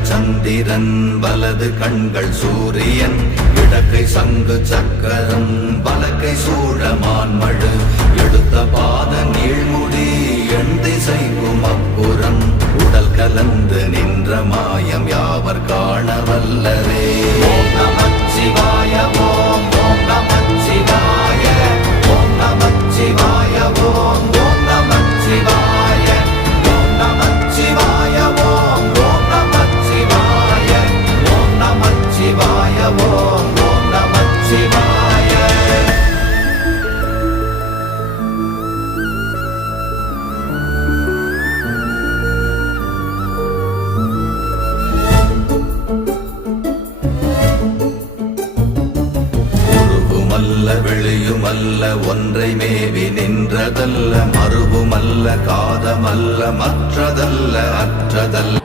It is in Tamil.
இடங்கள் சந்திரன் வலது கண்கள் சூரியன் இடக்கை சங்கு சக்கரம் வலக்கை சூழமான்மழு எடுத்த பாத நீழ்முடி எண் திசைக்கும் அப்புறம் உடல் கலந்து நின்ற மாயம் யாவர் காண வல்லரே. ஓம் நமச்சிவாய ஓம் ஓம் நமச்சிவாய ஓம் நமச்சிவாய ஓம் ஓம் நமச்சிவாய ஓம் நமச்சிவாய ஓம் ஓம் நமச்சிவாய ஓம் நமச்சிவாய ஓம் ஓம் நமச்சிவாய. வெளியுமல்ல ஒன்றை மேவி நின்றதல்ல மறுவுமல்ல காதமல்ல மற்றதல்ல அற்றதல்ல